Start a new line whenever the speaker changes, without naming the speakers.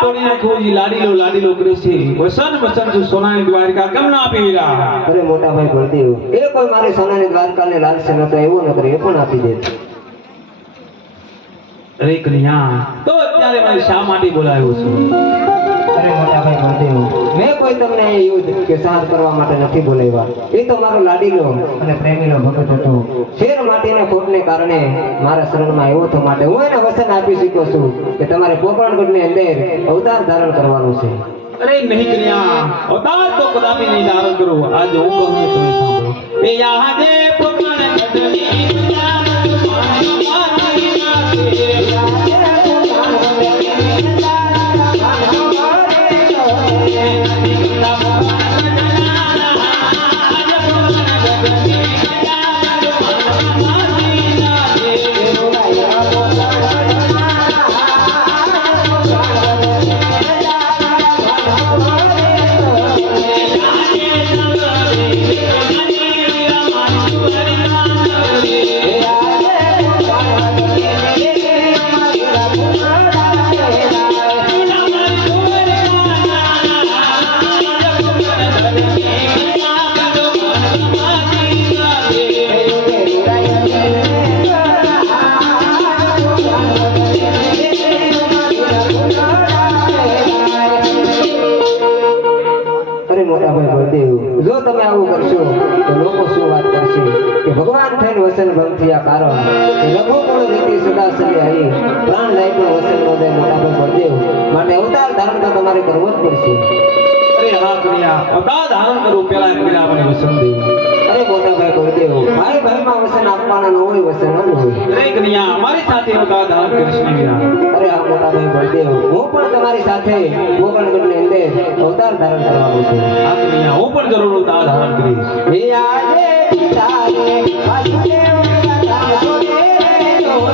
ખોજી લાડીલો લાડીલો કરે છે. વસન વસન તું સોનાની દ્વારિકા કેમ ના આપી વીરા
અરે મોટા ભાઈ બળદેવ એ કોઈ મારી સોનાની દ્વારકાને એવું ન કરે એ પણ આપી દે?
અરે કન્યા તો અત્યારે મને શા માટે બોલાવ્યો છું?
અરે મોટા ભાઈ બળદેવ મેં કોઈ તમને એ યુદ્ધ કે સાથ કરવા માટે નથી બોલાવ્યા. એ તો મારો લાડીલો અને પ્રેમીનો ભગત હતો. શેર માટેના કોટને કારણે મારા શરણમાં એવો તો માટે હું એને વચન આપી શક્યો છું કે તમારે પોકરણગઢની અંદર અવતાર ધારણ કરવાનું છે.
અરે નહીં કન્યા અવતાર તો કદાપી નહીં ધારણ કરો. આજે હું કહું તમે સાંભળો. એ યા
ભાઈ બળદેવ જો તમે આવું કરશો તો લોકો શું વાત કરશે? કે ભગવાન થઈને વસન ભંગ થયા કારણ લઘુ રઘુકુળ રીતિ સદા સરી હરી પ્રાણ જાય પણ વસન નો મોટા ભાઈ બળદેવ માટે અવતાર ધારણ તો તમારે કરવો જ પડશે.
અરે હા કન્યા અવતાર ધારણ કરું પેલા પેલા મને વસન દેવું
અરે મોટા ભાઈ બળદેવ ભાઈ ભાઈમાં વસન આપવાના ન હોય વસન ન હોય.
અરે કન્યા અમારી સાથે અવતાર ધારણ કરીશ ને
તારાભાઈ બળદેવ હું પણ તમારી સાથે ગોકર્ણગઢની અંદર અવતાર ધારણ કરવા માંગુ
છું આજ્ઞા હું પણ જરૂર અવતાર ધારણ કરીશ
હે આજે તારે વાસુદેવ તારા સોને રે જોને